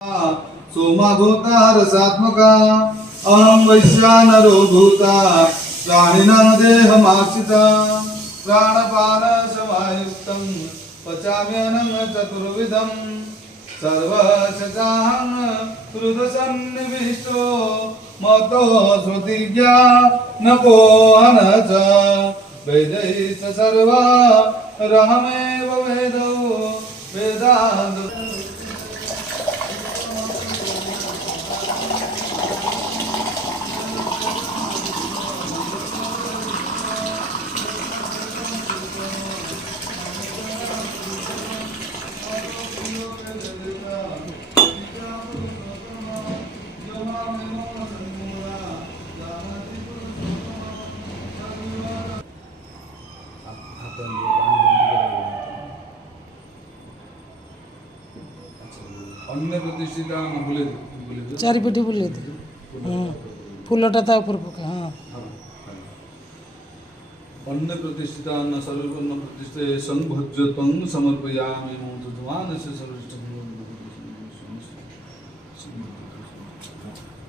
सोमा भूता रसात्मका अहं वैश्वानरो भूता प्राणिनां देहमाश्रिता प्राणपान समायुक्तं पचाम्यन्नं चतुर्विधं सर्वशताहं हृदसन्निविष्टो मतो श्रुतिज्ञा नपोहन च वेदैश्च सर्वा रहमेव वेदो वेदान्त अन्य प्रतिष्ठिता बोले चारिपटी बुले थे फूलटा ता ऊपर पका हाँ अन्य प्रतिष्ठिता न सर्वन्न प्रतिष्ठे संभोज्यतं समर्पयामि भगवान से सर्वश्रेष्ठ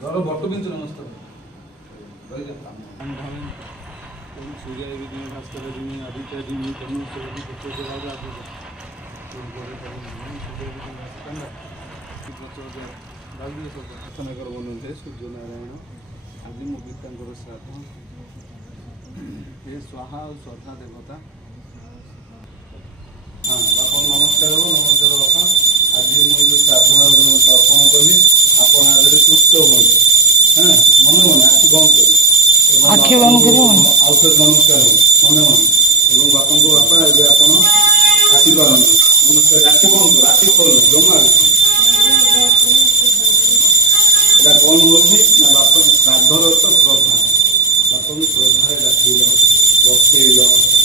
ररो बटबिंच नमस्कार सूर्य विधि भास्कर विधि आदित्य विधि तनु सूर्य पुत्र के राजा रत्नगर बनते सूर्य नारायण आज मो पिता श्राद्ध ये स्वाहा और श्रद्धा देवता हाँ बापा नमस्कार नमस्कार बापा आज मुझे श्राद्ध तर्पण कली आप तृप्त हूँ हाँ मन मन आखि बंद आखि बंद कर आउे नमस्कार मन मन और बापा को बापा आज आप आसीपार नमस्कार राखी बंद राखी खोल जमा এটা কোন হচ্ছে না বাপ শ্রাদ্ধর তো শ্রদ্ধা বাপকে শ্রদ্ধারে ডাকিল বসেইল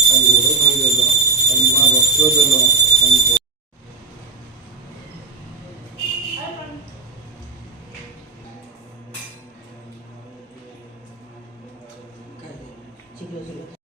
তাকে গোড় ধরিদেল তাকে নূয়া বস্ত্র দেল তাকে